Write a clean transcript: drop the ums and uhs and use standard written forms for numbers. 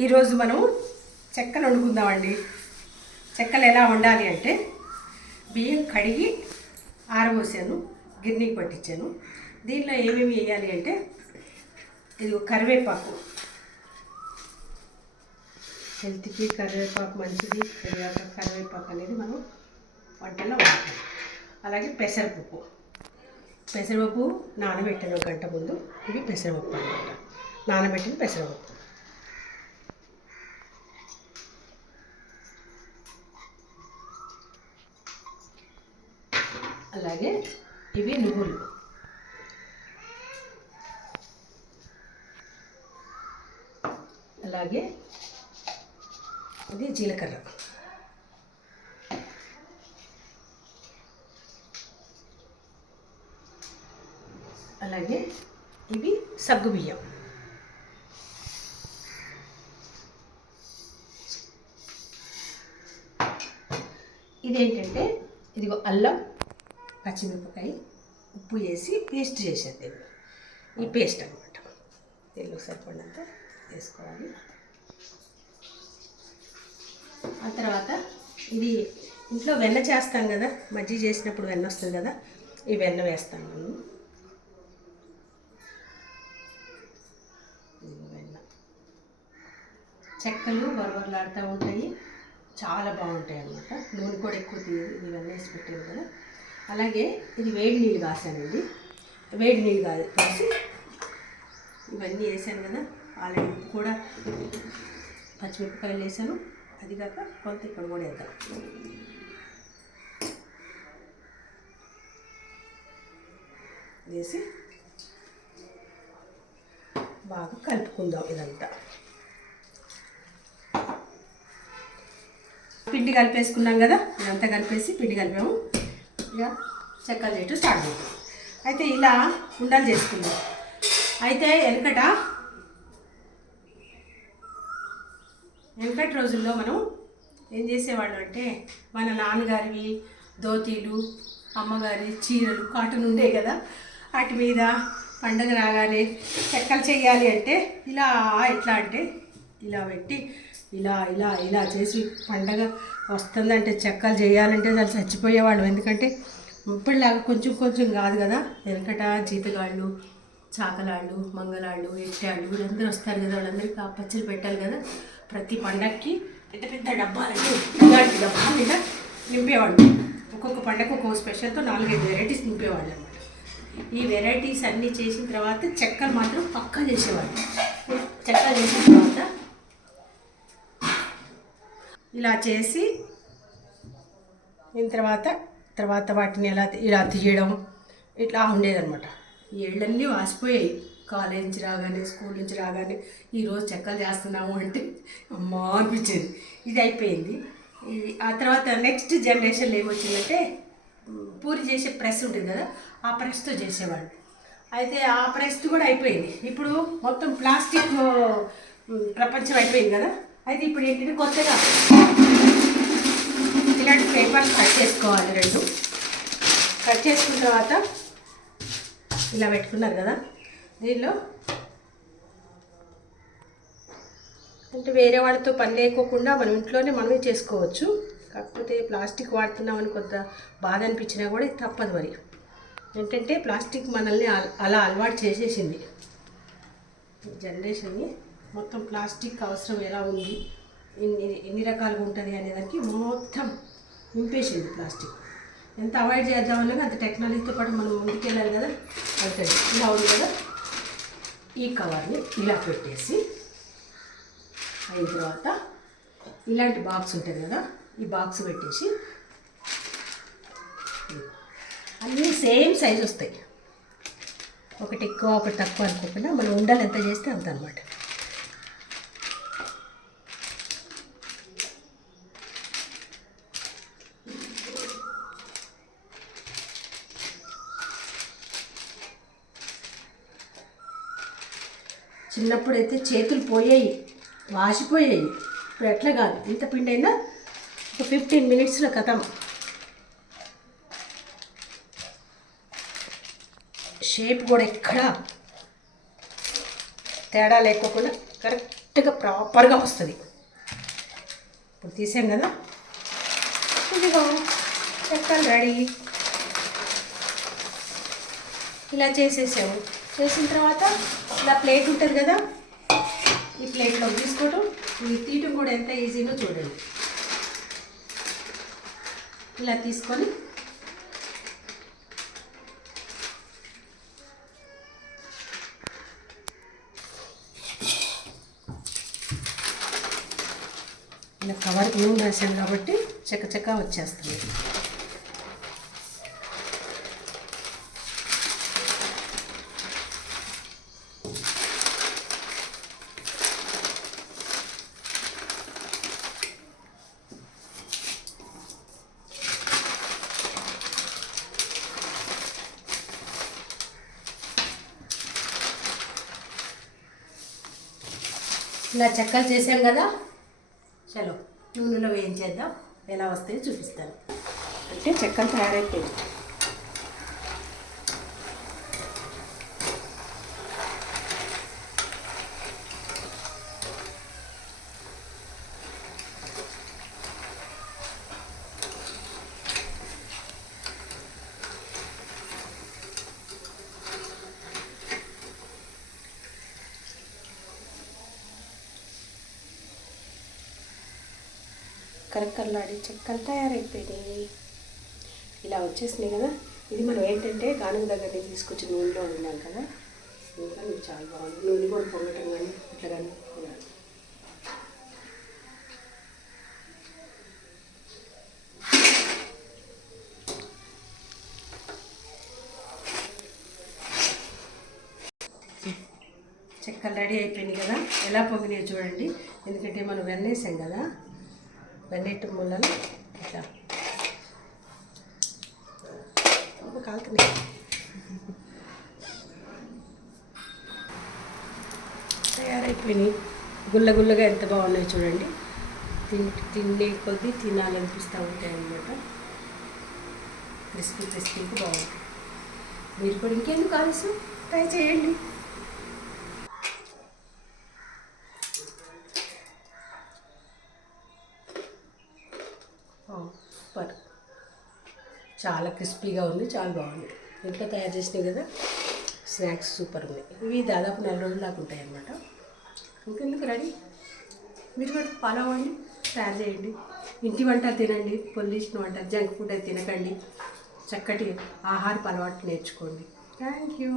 ఈరోజు మనం చెక్కలు వండుకుందామండి. చెక్కలు ఎలా వండాలి అంటే బియ్యం కడిగి ఆరబోసాను, గిన్నెకి పట్టించాను. దీనిలో ఏమేమి వేయాలి అంటే ఇది కరివేపాకు, హెల్త్కి కరివేపాకు మంచిది. కరివేపాకు అనేది మనం వంటల్లో వాడతాం. అలాగే పెసరపప్పు నానబెట్టాను ఒక గంట ముందు. ఇవి పెసరపప్పు అనమాట, నానబెట్టిన పెసరపప్పు. అలాగే ఇవి నువ్వులు, అలాగే ఇది జీలకర్ర, అలాగే ఇవి సగ్గుబియ్యం, ఇదేంటంటే ఇదిగో అల్లం, పచ్చిమిరపకాయ, ఉప్పు వేసి పేస్ట్ చేసేది. ఈ పేస్ట్ అనమాట. దీనిలో సరిపడినంత వేసుకోవాలి. ఆ తర్వాత ఇది ఇంట్లో వెన్న చేస్తాం కదా, మజ్జిగ చేసినప్పుడు వెన్న వస్తుంది కదా, ఈ వెన్న వేస్తాను నేను. వెన్న చెక్కలు బరబరలాడుతూ ఉంటాయి, చాలా బాగుంటాయి అన్నమాట. నూనె కూడా ఎక్కువ తీయదు, ఇది వెన్న వేసి పెట్టాను కదా. అలాగే ఇది వేడి నీళ్ళు కాసానండి. వేడి నీళ్ళు కాసి ఇవన్నీ వేసాను కదా. ఆల్రెడీ కూడా పచ్చిమిరపకాయలు వేసాను. అది కాక కొంత ఇక్కడ కూడా వేద్దాం. వేసి బాగా కలుపుకుందాం. ఇదంతా పిండి కలిపేసుకున్నాం కదా. ఇదంతా కలిపేసి పిండి కలిపాము. ఇక చెక్కలు చేయటం స్టార్ట్ అవుతాం. అయితే ఇలా ఉండలు చేసుకుందాం. అయితే వెనకటి రోజుల్లో మనం ఏం చేసేవాళ్ళం అంటే, మన నాన్నగారివి ధోతీలు, అమ్మగారి చీరలు కాటన్ ఉండే కదా, వాటి మీద పండగ రాగానే చెక్కలు చేయాలి అంటే ఎట్లా అంటే ఇలా పెట్టి ఇలా ఇలా ఇలా చేసి పండగ వస్తుందంటే చెక్కలు చేయాలంటే అసలు చచ్చిపోయేవాళ్ళం. ఎందుకంటే ఇప్పటిలాగా కొంచెం కొంచెం కాదు కదా. వెనకట జీతగాళ్ళు, చాకలాళ్ళు, మంగళాళ్ళు, ఎట్టాళ్ళు వీళ్ళందరూ వస్తారు కదా. వాళ్ళందరికీ ఆ పచ్చలు పెట్టాలి కదా. ప్రతి పండగకి పెద్ద పెద్ద డబ్బాలంటే ఇలాంటి డబ్బాల మీద నింపేవాళ్ళు. ఒక్కొక్క పండగకు ఒక్కొక్క స్పెషల్తో 4-5 వెరైటీస్ నింపేవాళ్ళు అనమాట. ఈ వెరైటీస్ అన్నీ చేసిన తర్వాత చెక్కలు మాత్రం పక్కా చేసేవాళ్ళు. చెక్కలు చేసిన ఇలా చేసి తర్వాత వాటిని ఇలా తీయడం ఇట్లా ఉండేదన్నమాట. ఈ ఏళ్ళన్నీ వాసిపోయాయి. కాలేజ్ నుంచి రాగానే, స్కూల్ నుంచి రాగానే ఈరోజు చెక్కలు చేస్తున్నాము అంటే అమ్మా అనిపించేది. ఇది అయిపోయింది. ఆ తర్వాత నెక్స్ట్ జనరేషన్లో ఏమొచ్చిందంటే పూరి చేసే ప్రెస్ ఉంటుంది కదా, ఆ ప్రెస్తో చేసేవాళ్ళు. అయితే ఆ ప్రెస్ కూడా అయిపోయింది. ఇప్పుడు మొత్తం ప్లాస్టిక్ ప్రపంచం అయిపోయింది కదా. అయితే ఇప్పుడు ఏంటంటే కొత్తగా ఇలాంటి పేపర్స్ కట్ చేసుకోవాలి. 2 కట్ చేసుకున్న తర్వాత ఇలా పెట్టుకున్నారు కదా. దీనిలో అంటే వేరే వాళ్ళతో పని లేకోకుండా మనం ఇంట్లోనే మనమే చేసుకోవచ్చు. కాకపోతే ప్లాస్టిక్ వాడుతున్నామని కొంత బాధ అనిపించినా కూడా ఇది తప్పదు. మరి ఏంటంటే ప్లాస్టిక్ మనల్ని అలా అలవాటు చేసేసింది. జనరేషన్ని మొత్తం ప్లాస్టిక్ అవసరం ఎలా ఉంది, ఎన్ని రకాలుగా ఉంటుంది అనేదానికి మొత్తం నింపేసింది ప్లాస్టిక్. ఎంత అవాయిడ్ చేద్దామని అంత టెక్నాలజీతో పాటు మనం ముందుకెళ్ళాలి కదా. అంటే ఇలా ఉంది కదా. ఈ కవర్ని ఇలా పెట్టేసి అయిన తర్వాత ఇలాంటి బాక్స్ ఉంటుంది కదా, ఈ బాక్స్ పెట్టేసి అన్నీ సేమ్ సైజ్ వస్తాయి. ఒకటి ఎక్కువ ఒకటి తక్కువ అనుకోకుండా మనం ఉండలు ఎంత చేస్తే అంత అనమాట. చిన్నప్పుడైతే చేతులు పోయాయి, వాసిపోయాయి. ఇప్పుడు ఎట్లా కాదు, ఇంత పిండి అయినా ఒక 15 మినిట్స్లో కథం. షేప్ కూడా ఎక్కడ తేడా లేకోకుండా కరెక్ట్గా ప్రాపర్గా వస్తుంది. ఇప్పుడు తీసాం కదా, ఇదిగో చెక్కలు రెడీ. ఇలా చేసేసాము. చేసిన తర్వాత ఇలా ప్లేట్ ఉంటుంది కదా, ఈ ప్లేట్లో తీసుకోవటం, ఇది తీయటం కూడా ఎంత ఈజీనో చూడండి. ఇలా తీసుకొని ఇలా కవర్ నూనె రాసాను కాబట్టి చక్క వచ్చేస్తుంది. ఇలా చెక్కలు చేసాం కదా, చలో నూనెలో వేయించేద్దాం. ఎలా వస్తాయో చూపిస్తాను. అంటే చెక్కలు తయారైపోయింది. కరకరలాడి చెక్కలు తయారైపోయినాయి. ఇలా వచ్చేసినాయి కదా. ఇది మనం ఏంటంటే గానుగ దగ్గర నుంచి తీసుకొచ్చి నూనెలో ఉన్నాం కదా, ఇంకా చాలా బాగుంది. నూనె కూడా పొంగటం కానీ ఇట్లా కానీ చెక్కలు రెడీ అయిపోయినాయి కదా. ఎలా పొంగినాయో చూడండి. ఎందుకంటే మనం వెన్నేసాం కదా, వెన్నెట్టు ముళ్ళలు ఇట్లా కాలుతున్నాయి. తయారైపోయినాయి. గుల్లగా ఎంత బాగున్నాయి చూడండి. తిండి కొద్దీ తినాలనిపిస్తూ ఉంటాయి అన్నమాట. క్రిస్పీగా బాగుంటాయి. మీరు కూడా ఇంకెందుకు ఆలస్యం, ట్రై చేయండి. సూపర్, చాలా క్రిస్పీగా ఉంది, చాలా బాగుంది. ఇంట్లో తయారు చేసినాయి కదా స్నాక్స్, సూపర్ ఉన్నాయి. ఇవి దాదాపు 4 రోజుల దాకా ఉంటాయి అన్నమాట. ఇంకెందుకు రెడీ, మీరు కూడా ఫాలో అవ్వండి, తయారు చేయండి. ఇంటి వంట తినండి, పొల్యూషన్ వంట జంక్ ఫుడ్ అయితే తినకండి. చక్కటి ఆహారపు అలవాటు నేర్చుకోండి. Thank you.